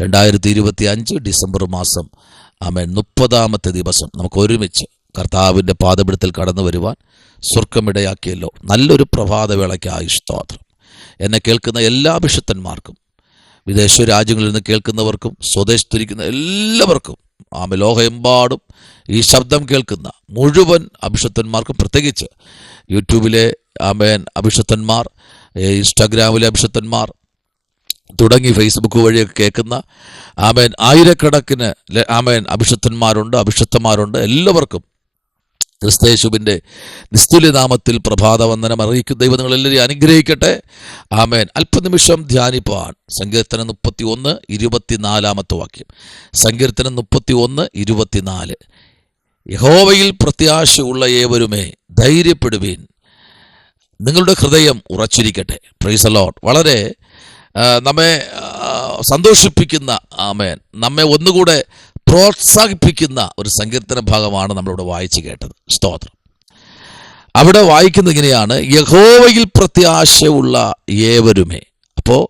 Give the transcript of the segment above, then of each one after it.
2025 December മാസം ആമേൻ 30-ാമത്തെ ദിവസം നമുക്ക് ഒരുമിച്ച് കർത്താവിൻ്റെ പാദപീഠത്തിൽ കടന്നു വരുവാൻ സ്വർഗമിടയാക്കിയല്ലോ. നല്ലൊരു പ്രഭാതവേളയ്ക്കായി സ്തോത്രം. എന്നെ കേൾക്കുന്ന എല്ലാ അഭിഷിക്തന്മാർക്കും, വിദേശ രാജ്യങ്ങളിൽ നിന്ന് കേൾക്കുന്നവർക്കും, സ്വദേശത്തിരിക്കുന്ന എല്ലാവർക്കും, ലോകമെമ്പാടും ഈ ശബ്ദം കേൾക്കുന്ന മുഴുവൻ അഭിഷിക്തന്മാർക്കും, പ്രത്യേകിച്ച് യൂട്യൂബിലെ അഭിഷിക്തന്മാർ, ഇൻസ്റ്റാഗ്രാമിലെ അഭിഷിക്തന്മാർ തുടങ്ങി ഫേസ്ബുക്ക് വഴിയൊക്കെ കേൾക്കുന്ന ആയിരക്കണക്കിന് അഭിഷിക്തന്മാരുണ്ട്. എല്ലാവർക്കും ക്രിസ്തയേശുവിൻ്റെ നിസ്തുല്യ നാമത്തിൽ പ്രഭാതവന്ദനം അറിയിക്കും. ദൈവം നിങ്ങളെല്ലാവരെയും അനുഗ്രഹിക്കട്ടെ. അല്പനിമിഷം ധ്യാനിപ്പാൻ സങ്കീർത്തനം 31:24 വാക്യം. സങ്കീർത്തനം 31:24. യഹോവയിൽ പ്രത്യാശയുള്ള ഏവരുമേ ധൈര്യപ്പെടുവീൻ, നിങ്ങളുടെ ഹൃദയം ഉറച്ചിരിക്കട്ടെ. Price the Lord. വളരെ നമ്മെ സന്തോഷിപ്പിക്കുന്ന നമ്മെ ഒന്നുകൂടെ പ്രോത്സാഹിപ്പിക്കുന്ന ഒരു സങ്കീർത്തന ഭാഗമാണ് നമ്മളിവിടെ വായിച്ചു കേട്ടത്. സ്തോത്രം. അവിടെ വായിക്കുന്നത് ഇങ്ങനെയാണ്: യഹോവയിൽ പ്രത്യാശയുള്ള ഏവരുമേ. അപ്പോൾ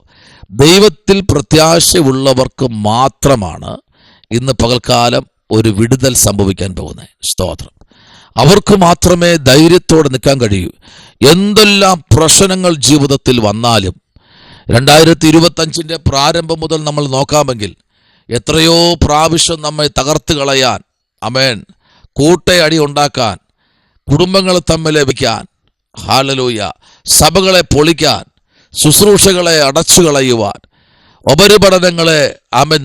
ദൈവത്തിൽ പ്രത്യാശയുള്ളവർക്ക് മാത്രമാണ് ഇന്ന് പകൽക്കാലം ഒരു വിടുതൽ സംഭവിക്കാൻ പോകുന്നത്. സ്തോത്രം. അവർക്ക് മാത്രമേ ധൈര്യത്തോടെ നിൽക്കാൻ കഴിയൂ. എന്തെല്ലാം പ്രശ്നങ്ങൾ ജീവിതത്തിൽ വന്നാലും 2025 പ്രാരംഭം മുതൽ നമ്മൾ നോക്കാമെങ്കിൽ എത്രയോ പ്രാവശ്യം നമ്മെ തകർത്ത് കളയാൻ, കൂട്ടയടി ഉണ്ടാക്കാൻ, കുടുംബങ്ങൾ തമ്മിൽ ലഭിക്കാൻ, ഹല്ലേലൂയ, സഭകളെ പൊളിക്കാൻ, ശുശ്രൂഷകളെ അടച്ചു കളയുവാൻ, ഉപരിപഠനങ്ങളെ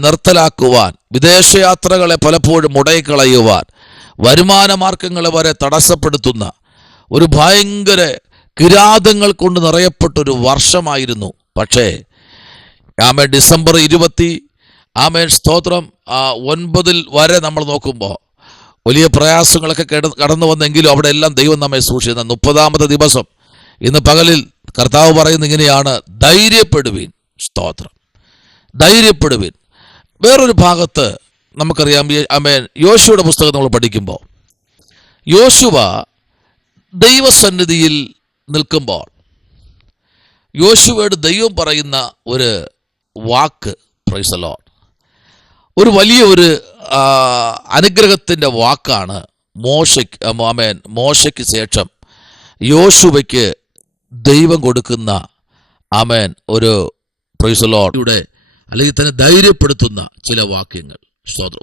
നിർത്തലാക്കുവാൻ, വിദേശയാത്രകളെ പലപ്പോഴും മുടയിക്കളയുവാൻ, വരുമാന മാർഗങ്ങളെ വരെ തടസ്സപ്പെടുത്തുന്ന ഒരു ഭയങ്കര കിരാതങ്ങൾ കൊണ്ട് നിറയപ്പെട്ടൊരു വർഷമായിരുന്നു. പക്ഷേ ഡിസംബർ 20 സ്തോത്രം 9 വരെ നമ്മൾ നോക്കുമ്പോൾ വലിയ പ്രയാസങ്ങളൊക്കെ കടന്നു വന്നെങ്കിലും അവിടെ എല്ലാം ദൈവം നമ്മെ സൂക്ഷിക്കുന്ന 30-ാമത്തെ ദിവസം ഇന്ന് പകലിൽ കർത്താവ് പറയുന്നത് ഇങ്ങനെയാണ്: ധൈര്യപ്പെടുവീൻ. സ്തോത്രം. ധൈര്യപ്പെടുവീൻ. വേറൊരു ഭാഗത്ത് നമുക്കറിയാം, യോശുവയുടെ പുസ്തകം നമ്മൾ പഠിക്കുമ്പോൾ യോശുവ ദൈവസന്നിധിയിൽ നിൽക്കുമ്പോൾ യോശുവയോട് ദൈവം പറയുന്ന ഒരു വാക്ക്, പ്രൈസ് ദി ലോർഡ്, ഒരു വലിയ ഒരു അനുഗ്രഹത്തിൻ്റെ വാക്കാണ്. മോശയ്ക്ക് ശേഷം യോശുവയ്ക്ക് ദൈവം കൊടുക്കുന്ന ഒരു പ്രൈസ് ദി ലോർഡ് അല്ലെങ്കിൽ തന്നെ ധൈര്യപ്പെടുത്തുന്ന ചില വാക്യങ്ങൾ.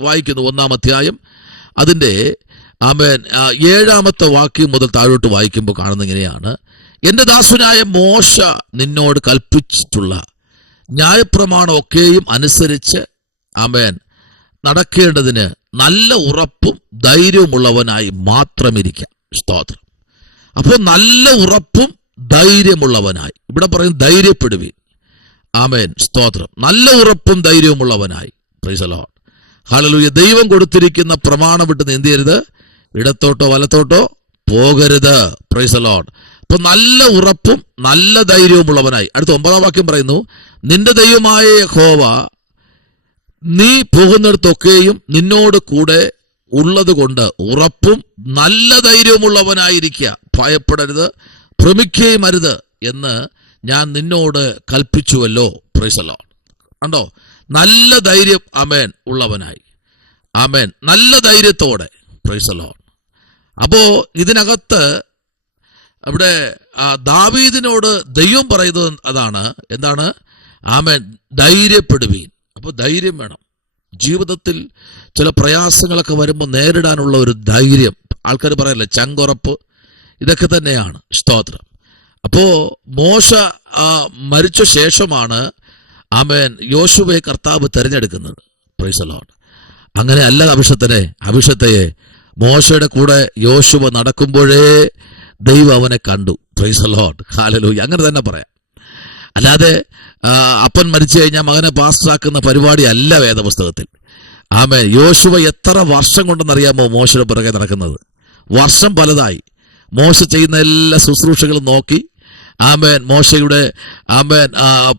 വായിക്കുന്നു 1-ാം അധ്യായം അതിൻ്റെ 7-ാമത്തെ വാക്യം മുതൽ താഴോട്ട് വായിക്കുമ്പോൾ കാണുന്ന ഇങ്ങനെയാണ്: എൻ്റെ ദാസനായ മോശ നിന്നോട് കൽപ്പിച്ചിട്ടുള്ള ന്യായപ്രമാണം ഒക്കെയും അനുസരിച്ച് നടക്കേണ്ടതിന് നല്ല ഉറപ്പും ധൈര്യമുള്ളവനായി മാത്രമിരിക്കാം. സ്തോത്രം. അപ്പോൾ നല്ല ഉറപ്പും ധൈര്യമുള്ളവനായി, ഇവിടെ പറയും ധൈര്യപ്പെടുവീൻ. സ്തോത്രം. നല്ല ഉറപ്പും ധൈര്യമുള്ളവനായി. Praise the Lord. ഹല്ലേലൂയ. ദൈവം കൊടുത്തിരിക്കുന്ന പ്രമാണം വിട്ട് എന്ത് ചെയ്യരുത്? ഇടത്തോട്ടോ വലത്തോട്ടോ പോകരുത്. Praise the Lord. അപ്പൊ നല്ല ഉറപ്പും നല്ല ധൈര്യവുമുള്ളവനായി. അടുത്ത 9-ാം വാക്യം പറയുന്നു: നിന്റെ ദൈവമായ യഹോവ നീ പോകുന്നിടത്തൊക്കെയും നിന്നോട് കൂടെ ഉള്ളത് കൊണ്ട് ഉറപ്പും നല്ല ധൈര്യവുമുള്ളവനായിരിക്കുക. ഭയപ്പെടരുത്, ഭ്രമിക്കുകയും അരുത് എന്ന് ഞാൻ നിന്നോട് കൽപ്പിച്ചുവല്ലോ. Price the Lord. കണ്ടോ? നല്ല ധൈര്യം ഉള്ളവനായി. നല്ല ധൈര്യത്തോടെ. Price the Lord. അപ്പോ ഇതിനകത്ത് അവിടെ ദാവീദിനോട് ദൈവം പറയുന്നത് അതാണ്. എന്താണ്? ധൈര്യപ്പെടുവീൻ. അപ്പോൾ ധൈര്യം വേണം. ജീവിതത്തിൽ ചില പ്രയാസങ്ങളൊക്കെ വരുമ്പോൾ നേരിടാനുള്ള ഒരു ധൈര്യം. ആൾക്കാർ പറയല്ലേ, ചങ്കുറപ്പ്, ഇതൊക്കെ തന്നെയാണ്. സ്തോത്രം. അപ്പോൾ മോശ മരിച്ച ശേഷമാണ് യോശുവയെ കർത്താവ് തിരഞ്ഞെടുക്കുന്നത്. Price the Lord. അങ്ങനെ അല്ല അഭിഷത്തേയെ മോശയുടെ കൂടെ യോശുവ നടക്കുമ്പോഴേ ദൈവം അവനെ കണ്ടു. Price the Lord. ഹല്ലേലൂയ. അങ്ങനെ തന്നെ പറയാം. അല്ലാതെ അപ്പൻ മരിച്ചു കഴിഞ്ഞാൽ മകനെ പാസ്റ്ററാക്കുന്ന പരിപാടി അല്ല വേദപുസ്തകത്തിൽ. യോശുവ എത്ര വർഷം കൊണ്ടെന്നറിയാമോ മോശയുടെ പിറകെ നടക്കുന്നത്? വർഷം പലതായി. മോശ ചെയ്യുന്ന എല്ലാ ശുശ്രൂഷകളും നോക്കി മോശയുടെ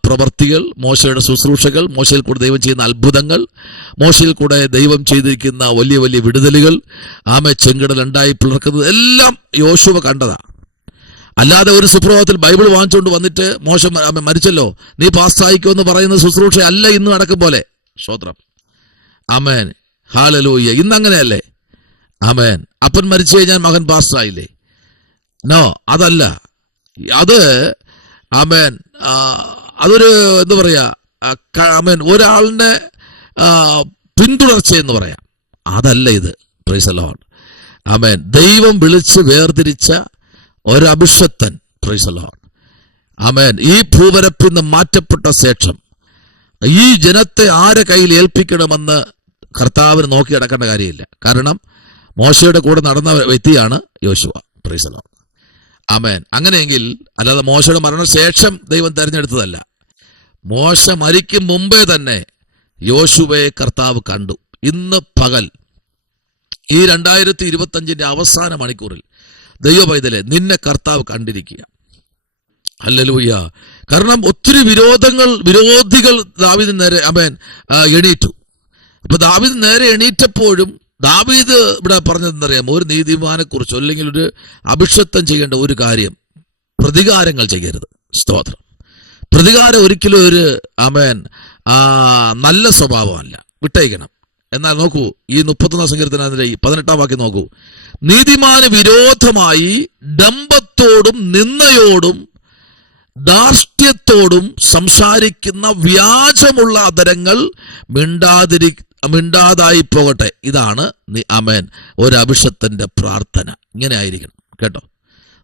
പ്രവർത്തികൾ, മോശയുടെ ശുശ്രൂഷകൾ, മോശയിൽ കൂടെ ദൈവം ചെയ്യുന്ന അത്ഭുതങ്ങൾ, മോശയിൽ കൂടെ ദൈവം ചെയ്തിരിക്കുന്ന വലിയ വലിയ വിടുതലുകൾ, ചെങ്കടൽ ഉണ്ടായി പിളർക്കുന്നത് എല്ലാം യോശുവ കണ്ടതാ. അല്ലാതെ ഒരു സുപ്രഭാതത്തിൽ ബൈബിൾ വാങ്ങിച്ചുകൊണ്ട് വന്നിട്ട് മോശ മരിച്ചല്ലോ നീ പാസ്റ്റായിക്കോ എന്ന് പറയുന്ന ശുശ്രൂഷ അല്ല ഇന്ന് നടക്കും പോലെ. സ്തോത്രം. ആമേൻ, ഹല്ലേലൂയ. ഇന്നങ്ങനെയല്ലേ? ആമേൻ. അപ്പൻ മരിച്ചു കഴിഞ്ഞാൽ മകൻ പാസ്റ്ററായില്ലേ? നോ, അതല്ല. അത് ആമേൻ, അതൊരു എന്താ പറയാ, ആമേൻ, ഒരാളിനെ പിന്തുടർച്ച എന്ന് പറയാം. അതല്ല ഇത്. Praise the Lord. ആമേൻ. ദൈവം വിളിച്ച് വേർതിരിച്ച ഒരഭിഷക്തൻ. Praise the Lord. ആമേൻ. ഈ ഭൂപരപ്പിൽ നിന്ന് മാറ്റപ്പെട്ട ശേഷം ഈ ജനത്തെ ആരെ കയ്യിൽ ഏൽപ്പിക്കണമെന്ന് കർത്താവിന് നോക്കി നടക്കേണ്ട കാര്യമില്ല. കാരണം മോശയുടെ കൂടെ നടന്ന വ്യക്തിയാണ് യോശുവ. Praise the Lord. ആമേൻ. അങ്ങനെയെങ്കിൽ അല്ലാതെ മോശയുടെ മരണശേഷം ദൈവം തെരഞ്ഞെടുത്തതല്ല. മോശ മരിക്കും മുമ്പേ തന്നെ യോശുവയെ കർത്താവ് കണ്ടു. ഇന്ന് പകൽ ഈ 2025 അവസാന മണിക്കൂറിൽ ദൈവ പൈതലെ നിന്നെ കർത്താവ് കണ്ടിരിക്കുക. ഹല്ലേലൂയ. കാരണം ഒത്തിരി വിരോധികൾ ദാവീദിന് നേരെ ആമേൻ എണീറ്റു. അപ്പൊ ദാവീദ് നേരെ എണീറ്റപ്പോഴും ദാവീദ് ഇവിടെ പറഞ്ഞതെന്നറിയാം, ഒരു നീതിമാനെ കുറിച്ചോ അല്ലെങ്കിൽ ഒരു അഭിഷക്തം ചെയ്യേണ്ട ഒരു കാര്യം, പ്രതികാരങ്ങൾ ചെയ്യരുത്. സ്തോത്രം. പ്രതികാരം ഒരിക്കലും ഒരു ആമേൻ നല്ല സ്വഭാവമല്ല, വിട്ടയക്കണം. എന്നാൽ നോക്കൂ, ഈ 31 സങ്കീർത്തനത്തിലെ 18 വാക്യം നോക്കൂ. നീതിമാന് വിരോധമായി ഡംഭത്തോടും നിന്ദയോടും ധാർഷ്ട്യത്തോടും സംസാരിക്കുന്ന വ്യാജമുള്ള അധരങ്ങൾ മിണ്ടാതായി പോകട്ടെ. ഇതാണ് ആമേൻ ഒരു അഭിഷക്തന്റെ പ്രാർത്ഥന. ഇങ്ങനെ ആയിരിക്കണം കേട്ടോ.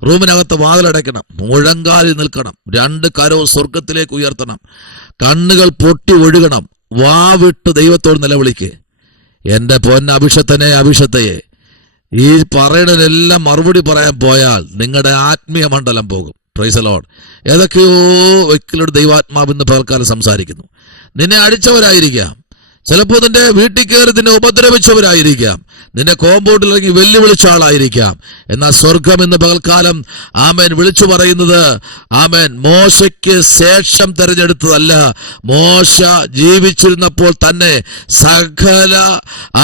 റൂമിനകത്ത് വാതിലടയ്ക്കണം, മുഴങ്കാലിൽ നിൽക്കണം, 2 കരവും സ്വർഗത്തിലേക്ക് ഉയർത്തണം, കണ്ണുകൾ പൊട്ടി ഒഴുകണം, വാവിട്ട് ദൈവത്തോട് നിലവിളിക്ക്. എന്റെ പൊന്നഭിഷക്തനെ, അഭിഷക്തയെ, ഈ പറയുന്നതിനെല്ലാം മറുപടി പറയാൻ പോയാൽ നിങ്ങളുടെ ആത്മീയ മണ്ഡലം പോകും. Price the Lord. ഏതൊക്കെയോ വ്യക്തികളോട് ദൈവാത്മാവ് ഇന്ന് പകൽക്കാലം സംസാരിക്കുന്നു. നിന്നെ അടിച്ചവരായിരിക്കാം, ചിലപ്പോൾ നിന്റെ വീട്ടിൽ കയറി നിന്നെ ഉപദ്രവിച്ചവരായിരിക്കാം, നിന്റെ കോമ്പൗണ്ടിൽ ഇറങ്ങി വെല്ലുവിളിച്ച ആളായിരിക്കാം. എന്നാൽ സ്വർഗം ഇന്ന് പകൽക്കാലം ആമേൻ വിളിച്ചു പറയുന്നത്, ആമേൻ മോശയ്ക്ക് ശേഷം തെരഞ്ഞെടുത്തതല്ല, മോശ ജീവിച്ചിരുന്നപ്പോൾ തന്നെ സകല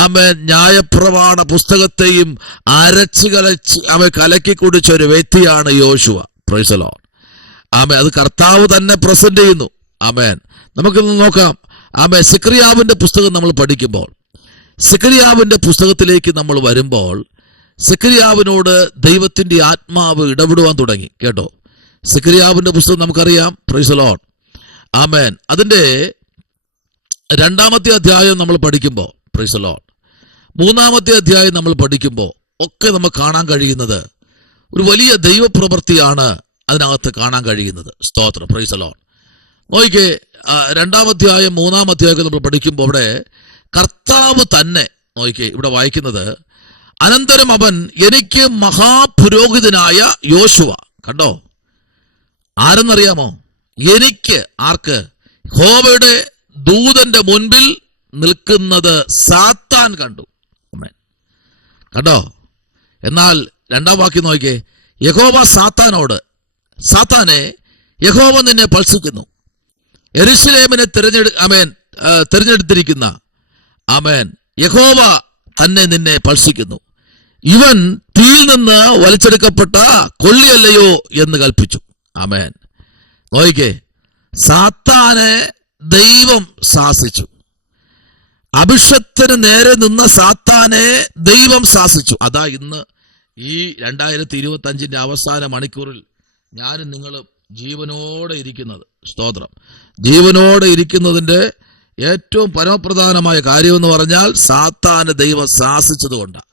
ആമേൻ ന്യായപ്രമാണ പുസ്തകത്തെയും അരച്ച് കലക്കി കുടിച്ച ഒരു വ്യക്തിയാണ് യോശുവ. Praise the Lord. ആമേൻ. അത് കർത്താവ് തന്നെ പ്രസന്റ് ചെയ്യുന്നു. ആമേൻ. നമുക്കിന്ന് നോക്കാം. ആമേൻ. സിക്രിയാവിന്റെ പുസ്തകം നമ്മൾ പഠിക്കുമ്പോൾ, സിക്രിയാവിന്റെ പുസ്തകത്തിലേക്ക് നമ്മൾ വരുമ്പോൾ, സിക്രിയാവിനോട് ദൈവത്തിന്റെ ആത്മാവ് ഇടപെടുവാൻ തുടങ്ങി കേട്ടോ. സിക്രിയാവിന്റെ പുസ്തകം നമുക്കറിയാം. Praise the Lord. ആമേൻ. അതിന്റെ 2-ാമത്തെ അധ്യായം നമ്മൾ പഠിക്കുമ്പോൾ, പ്രൈസ് ദി ലോർഡ്, 3-ാമത്തെ അധ്യായം നമ്മൾ പഠിക്കുമ്പോൾ ഒക്കെ നമുക്ക് കാണാൻ കഴിയുന്നത് ഒരു വലിയ ദൈവപ്രവൃത്തിയാണ് അതിനകത്ത് കാണാൻ കഴിയുന്നത്. സ്തോത്രം. Price the Lord. നോക്കിക്കേ, 2-ാം അധ്യായം 3-ാം അധ്യായം നമ്മൾ പഠിക്കുമ്പോൾ അവിടെ കർത്താവ് തന്നെ, നോക്കിക്കേ ഇവിടെ വായിക്കുന്നത്, അനന്തരം അവൻ എനിക്ക് മഹാപുരോഹിതനായ യോശുവ കണ്ടോ. ആരെന്നറിയാമോ? എനിക്ക്. ആർക്ക്? യഹോവയുടെ ദൂതന്റെ മുൻപിൽ നിൽക്കുന്നത് സാത്താൻ കണ്ടു. കണ്ടോ. എന്നാൽ 2-ാം വാക്യം നോക്കിക്കേ, യഹോവ സാത്താനോട്, സാത്താനെ, യഹോവ നിന്നെ പൾസിക്കുന്നു, യെരൂശലേമിനെ തിരഞ്ഞെടുത്തിരിക്കുന്ന ആമേൻ യഹോവ തന്നെ നിന്നെ പൾസിക്കുന്നു, ഇവൻ തീയിൽ നിന്ന് വലിച്ചെടുക്കപ്പെട്ട കൊള്ളിയല്ലയോ എന്ന് കൽപ്പിച്ചു. ആമേൻ. നോക്കിക്കേ, സാത്താനെ ദൈവം ശാസിച്ചു. അഭിഷക്തന് നേരെ നിന്ന സാത്താനെ ദൈവം ശാസിച്ചു. അതാ ഇന്ന് ഈ 2025 അവസാന മണിക്കൂറിൽ ഞാനും നിങ്ങളും ജീവനോടെ ഇരിക്കുന്നത്. സ്തോത്രം. ജീവനോടെ ഇരിക്കുന്നതിന്റെ ഏറ്റവും പരമപ്രധാനമായ കാര്യം എന്ന് പറഞ്ഞാൽ സാത്താനെ ദൈവം ശാസിച്ചത് കൊണ്ടാണ്.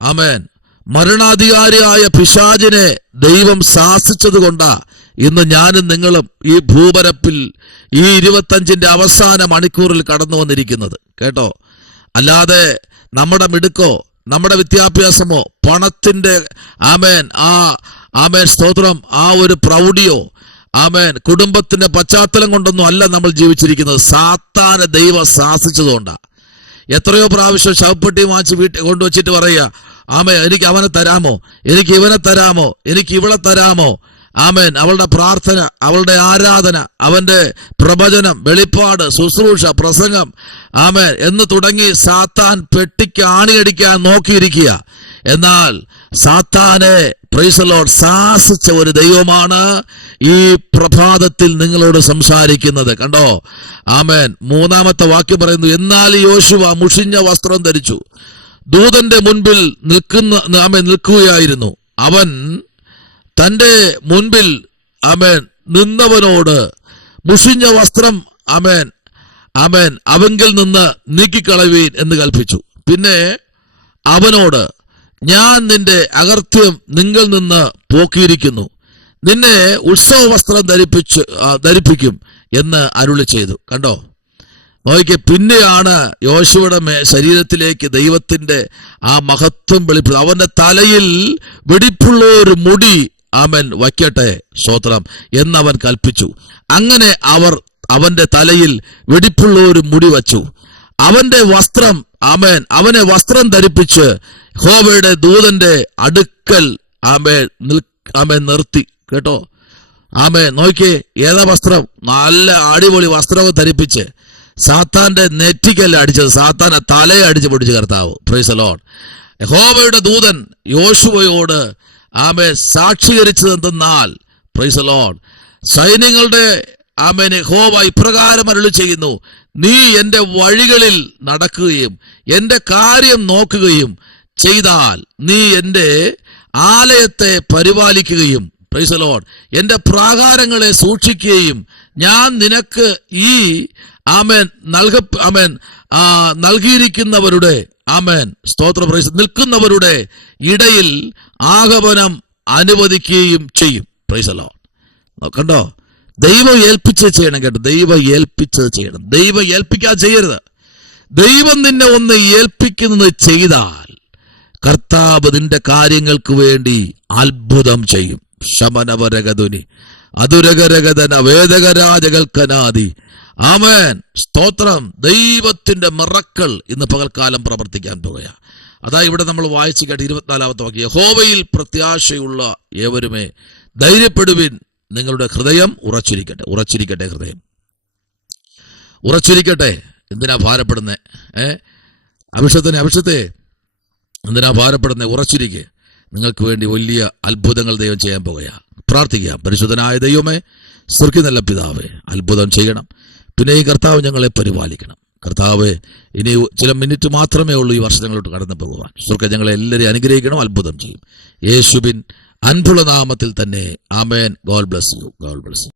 ആമേൻ. മരണാധികാരിയായ പിശാചിനെ ദൈവം ശാസിച്ചത് കൊണ്ടാ ഇന്ന് ഞാനും നിങ്ങളും ഈ ഭൂപരപ്പിൽ ഈ 25 അവസാന മണിക്കൂറിൽ കടന്നു വന്നിരിക്കുന്നത് കേട്ടോ. അല്ലാതെ നമ്മുടെ മിടുക്കോ നമ്മുടെ വിദ്യാഭ്യാസമോ പണത്തിന്റെ ആമേൻ ആമേൻ സ്തോത്രം ആ ഒരു പ്രൗഢിയോ ആമേൻ കുടുംബത്തിന്റെ പശ്ചാത്തലം കൊണ്ടൊന്നും അല്ല നമ്മൾ ജീവിച്ചിരിക്കുന്നത്. സാത്താനെ ദൈവം ശാസിച്ചതുകൊണ്ടാ. എത്രയോ പ്രാവശ്യം ശവപ്പെട്ടി വാങ്ങിച്ച് വീട്ടിൽ കൊണ്ടുവച്ചിട്ട് പറയുക, ആമേൻ എനിക്ക് അവനെ തരാമോ, എനിക്ക് ഇവനെ തരാമോ, എനിക്ക് ഇവളെ തരാമോ. ആമേൻ. അവളുടെ പ്രാർത്ഥന, അവളുടെ ആരാധന, അവന്റെ പ്രവചനം, വെളിപ്പാട്, ശുശ്രൂഷ, പ്രസംഗം, ആമേൻ എന്ന് തുടങ്ങി സാത്താൻ പെട്ടിക്ക് ആണിയടിക്കാൻ നോക്കിയിരിക്കുക. എന്നാൽ സാത്താനെ പ്രൈസ് ദി ലോർഡ് ശാസിച്ച ഒരു ദൈവമാണ് ഈ പ്രഭാതത്തിൽ നിങ്ങളോട് സംസാരിക്കുന്നത്. കണ്ടോ? ആമേൻ. 3-ാമത്തെ വാക്യം പറയുന്നു, എന്നാൽ യോശുവ മുഷിഞ്ഞ വസ്ത്രം ധരിച്ചു ദൂതന്റെ മുൻപിൽ നിൽക്കുകയായിരുന്നു. അവൻ തന്റെ മുൻപിൽ ആമേൻ നിന്നവനോട് മുഷിഞ്ഞ വസ്ത്രം ആമേൻ അവങ്കിൽ നിന്ന് നീക്കിക്കളവീൻ എന്ന് കൽപ്പിച്ചു. പിന്നെ അവനോട്, ഞാൻ നിന്റെ അകൃത്യം നിങ്ങൾ നിന്ന് പോക്കിയിരിക്കുന്നു, നിന്നെ ഉത്സവ വസ്ത്രം ധരിപ്പിക്കും എന്ന് അരുളി ചെയ്തു. കണ്ടോ? നോക്കിക്കെ, പിന്നെയാണ് യോശുവയുടെ ശരീരത്തിലേക്ക് ദൈവത്തിന്റെ ആ മഹത്വം വെളിപ്പെടുന്നത്. അവന്റെ തലയിൽ വെടിപ്പുള്ള ഒരു മുടി ആമേൻ വയ്ക്കട്ടെ, സ്തോത്രം എന്നവൻ കൽപ്പിച്ചു. അങ്ങനെ അവന്റെ തലയിൽ വെടിപ്പുള്ള ഒരു മുടി വച്ചു. അവന്റെ വസ്ത്രം അവനെ വസ്ത്രം ധരിപ്പിച്ച് യഹോവയുടെ ദൂതന്റെ അടുക്കൽ നിർത്തി. കേട്ടോ? നോക്കിയേ, ഏതാ വസ്ത്രം? നല്ല അടിപൊളി വസ്ത്രവും ധരിപ്പിച്ച് സാത്താന്റെ നെറ്റിക്കല്ല അടിച്ചത്, സാത്താന്റെ തലയെ അടിച്ച് പൊടിച്ച് കർത്താവ്. Price the Lord. യഹോവയുടെ ദൂതൻ യോശുവയോട് സാക്ഷീകരിച്ചത് എന്തെന്നാൽ, പ്രൈസ് ദി ലോർഡ്, സൈന്യങ്ങളുടെ യഹോവ ഇപ്രകാരം അരുളി ചെയ്യുന്നു, നീ എന്റെ വഴികളിൽ നടക്കുകയും എന്റെ കാര്യം നോക്കുകയും ചെയ്താൽ, നീ എന്റെ ആലയത്തെ പരിപാലിക്കുകയും, പ്രൈസ് ദി ലോർഡ്, എന്റെ പ്രാകാരങ്ങളെ സൂക്ഷിക്കുകയും ഞാൻ നിനക്ക് ഈ നൽകിയിരിക്കുന്നവരുടെ സ്തോത്ര പ്രൈസ് നിൽക്കുന്നവരുടെ ഇടയിൽ ആഗമനം അനുവദിക്കുകയും ചെയ്യും. Price the Lord. കണ്ടോ? ദൈവം ഏൽപ്പിച്ചത് ചെയ്യണം. കേട്ടോ? ദൈവം ഏൽപ്പിച്ചത് ചെയ്യണം. ദൈവം ഏൽപ്പിക്കാതെ ചെയ്യരുത്. ദൈവം നിന്നെ ഒന്ന് ഏൽപ്പിക്കുന്നത് ചെയ്താൽ കർത്താവ് നിന്റെ കാര്യങ്ങൾക്ക് വേണ്ടി അത്ഭുതം ചെയ്യും. ശമനവരഗതുനി അതുരഗരഗതന വേദകരാജകൽക്കനാദി. ആമേൻ. സ്തോത്രം. ദൈവത്തിന്റെ മിറക്കിൾ ഇന്ന് പകൽക്കാലം പ്രവർത്തിക്കാൻ പോകുക. അതാ ഇവിടെ നമ്മൾ വായിച്ചു കേട്ട 24-ാമത്തെ വാക്യം, യഹോവയിൽ പ്രത്യാശയുള്ള ഏവരുമേ ധൈര്യപ്പെടുവിൻ, നിങ്ങളുടെ ഹൃദയം ഉറച്ചിരിക്കട്ടെ. ഉറച്ചിരിക്കട്ടെ, ഹൃദയം ഉറച്ചിരിക്കട്ടെ. എന്തിനാ ഭാരപ്പെടുന്നേ? അഭിഷത്തെ എന്തിനാ ഭാരപ്പെടുന്നേ? ഉറച്ചിരിക്കെ. നിങ്ങൾക്ക് വേണ്ടി വലിയ അത്ഭുതങ്ങൾ ദൈവം ചെയ്യാൻ പോകുകയാണ്. പ്രാർത്ഥിക്കാം. പരിശുദ്ധനായ ദൈവമേ, സ്വർഗ്ഗീയ നല്ല പിതാവേ, അത്ഭുതം ചെയ്യണം. പിന്നെ ഈ കർത്താവ് ഞങ്ങളെ പരിപാലിക്കണം. കർത്താവ്, ഇനി ചില മിനിറ്റ് മാത്രമേ ഉള്ളൂ ഈ വർഷങ്ങളോട്ട് കടന്നു പോകുവാൻ. സ്വർഗ്ഗം ഞങ്ങളെ എല്ലാവരെയും അനുഗ്രഹിക്കണം. അത്ഭുതം ചെയ്യും. യേശുവിൻ അൻപുള്ള നാമത്തിൽ തന്നെ. ആമേൻ. God bless you. God bless U.